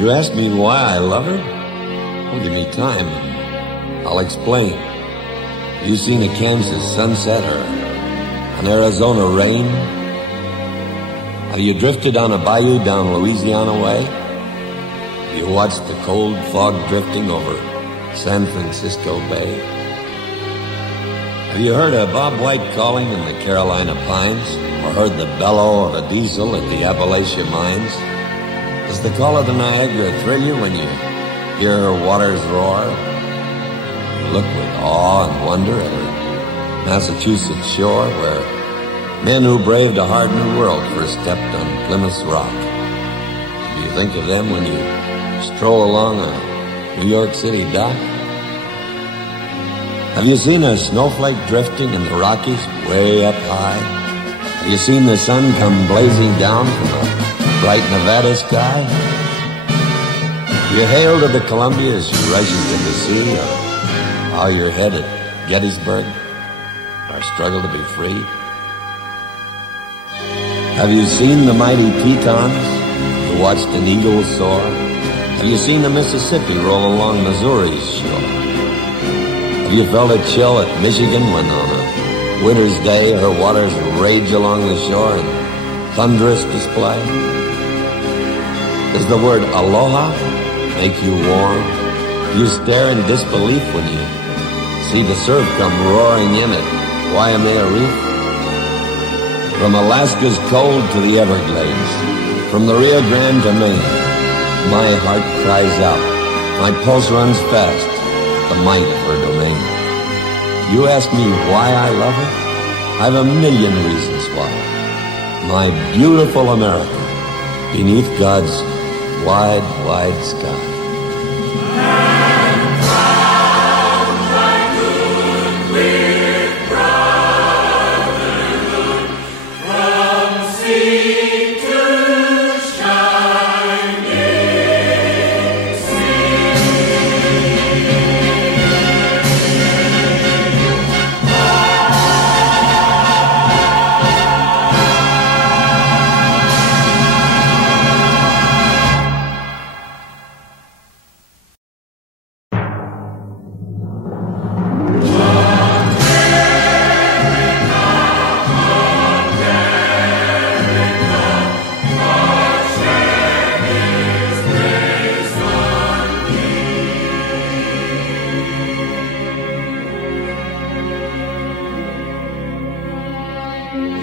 You ask me why I love her? Well, give me time, and I'll explain. Have you seen a Kansas sunset or an Arizona rain? Have you drifted on a bayou down Louisiana way? Have you watched the cold fog drifting over San Francisco Bay? Have you heard a Bob White calling in the Carolina pines, or heard the bellow of a diesel at the Appalachia mines? Does the call of the Niagara thrill you when you hear her waters roar? You look with awe and wonder at her Massachusetts shore, where men who braved a hard new world first stepped on Plymouth's rock. Do you think of them when you stroll along a New York City dock? Have you seen a snowflake drifting in the Rockies way up high? Have you seen the sun come blazing down from a bright Nevada sky? You hail to the Columbia as you rushes to the sea, or how your head at Gettysburg, our struggle to be free? Have you seen the mighty Tetons who watched an eagle soar? Have you seen the Mississippi roll along Missouri's shore? Have you felt a chill at Michigan when on a winter's day her waters rage along the shore in thunderous display? Does the word aloha make you warm? Do you stare in disbelief when you see the surf come roaring in at Waimea Reef? From Alaska's cold to the Everglades, from the Rio Grande to Maine, my heart cries out, my pulse runs fast, the might of her domain. You ask me why I love her? I've a million reasons why. My beautiful America, beneath God's wide, wide sky.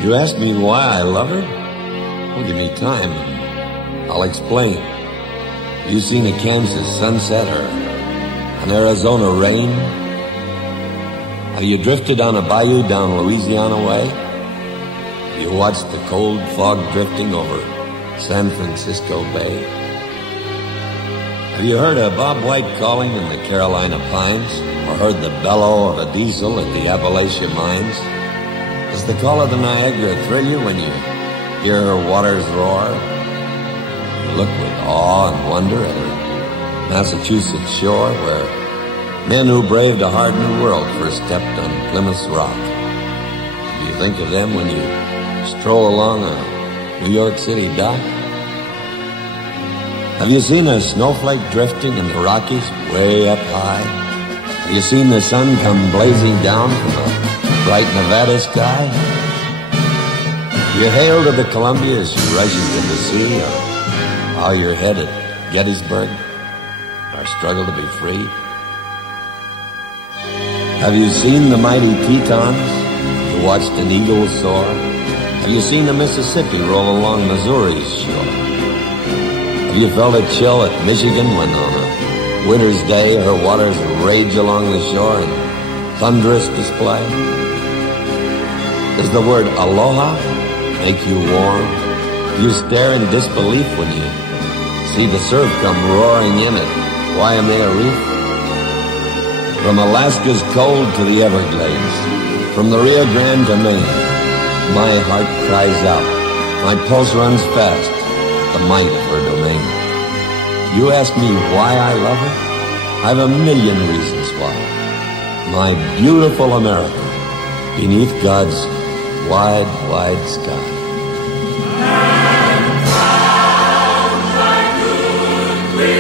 You ask me why I love her? Well, give me time, and I'll explain. Have you seen a Kansas sunset or an Arizona rain? Have you drifted on a bayou down Louisiana way? Have you watched the cold fog drifting over San Francisco Bay? Have you heard a Bob White calling in the Carolina pines, or heard the bellow of a diesel at the Appalachia mines? Does the call of the Niagara thrill you when you hear her waters roar? You look with awe and wonder at her Massachusetts shore, where men who braved a hard new world first stepped on Plymouth's rock. Do you think of them when you stroll along a New York City dock? Have you seen a snowflake drifting in the Rockies way up high? Have you seen the sun come blazing down from a bright Nevada sky? You hail to the Columbia as you rushes to the sea, or how your head at Gettysburg, our struggle to be free? Have you seen the mighty Tetons who watched an eagle soar? Have you seen the Mississippi roll along Missouri's shore? Have you felt a chill at Michigan when on a winter's day her waters rage along the shore in thunderous display? Does the word aloha make you warm? Do you stare in disbelief when you see the surf come roaring in at Waimea Reef? From Alaska's cold to the Everglades, from the Rio Grande to Maine, my heart cries out, my pulse runs fast, the might of her domain. You ask me why I love her? I've a million reasons why. My beautiful America, beneath God's wide, wide sky. And found thy good will.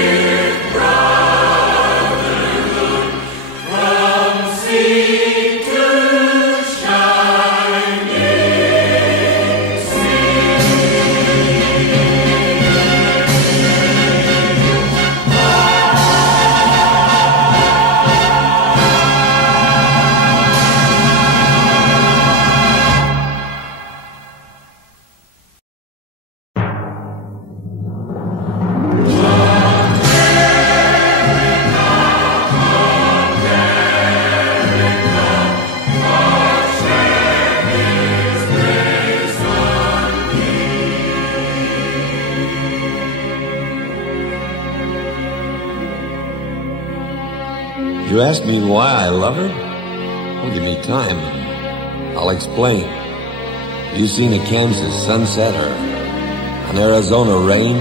You ask me why I love her? Well, give me time and I'll explain. Have you seen a Kansas sunset or an Arizona rain?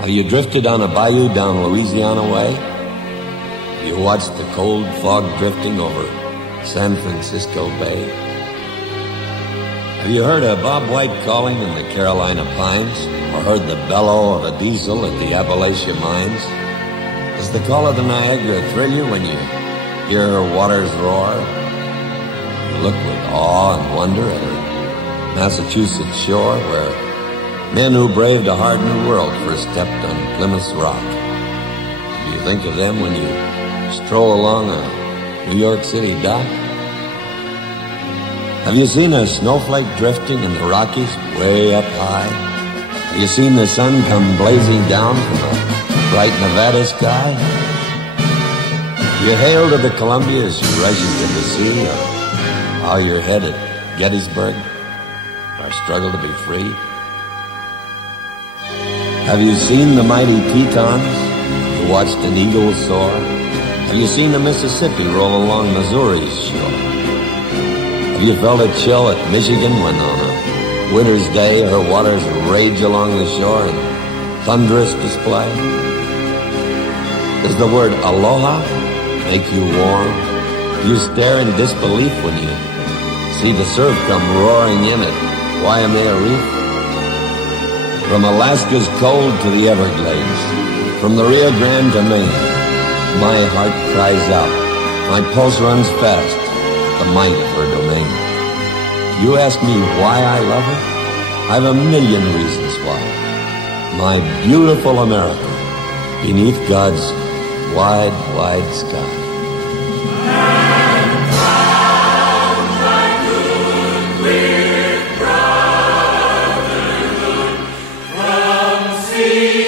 Have you drifted on a bayou down Louisiana way? Have you watched the cold fog drifting over San Francisco Bay? Have you heard a Bob White calling in the Carolina pines, or heard the bellow of a diesel at the Appalachia mines? Does the call of the Niagara thrill you when you hear her waters roar? You look with awe and wonder at her Massachusetts shore, where men who braved a hard new world first stepped on Plymouth's rock. Do you think of them when you stroll along a New York City dock? Have you seen a snowflake drifting in the Rockies way up high? Have you seen the sun come blazing down from a bright Nevada sky? You hail to the Columbia as you rush into the sea, or bow your head at Gettysburg, or struggle to be free? Have you seen the mighty Tetons? You watched an eagle soar? Have you seen the Mississippi roll along Missouri's shore? Have you felt a chill at Michigan when on a winter's day her waters rage along the shore in thunderous display? Does the word aloha make you warm? Do you stare in disbelief when you see the surf come roaring in at Waimea Reef? From Alaska's cold to the Everglades, from the Rio Grande to Maine, my heart cries out, my pulse runs fast, the might of her domain. You ask me why I love her? I've a million reasons why. My beautiful America, beneath God's wide, wide sky. And crown thy good with brotherhood from sea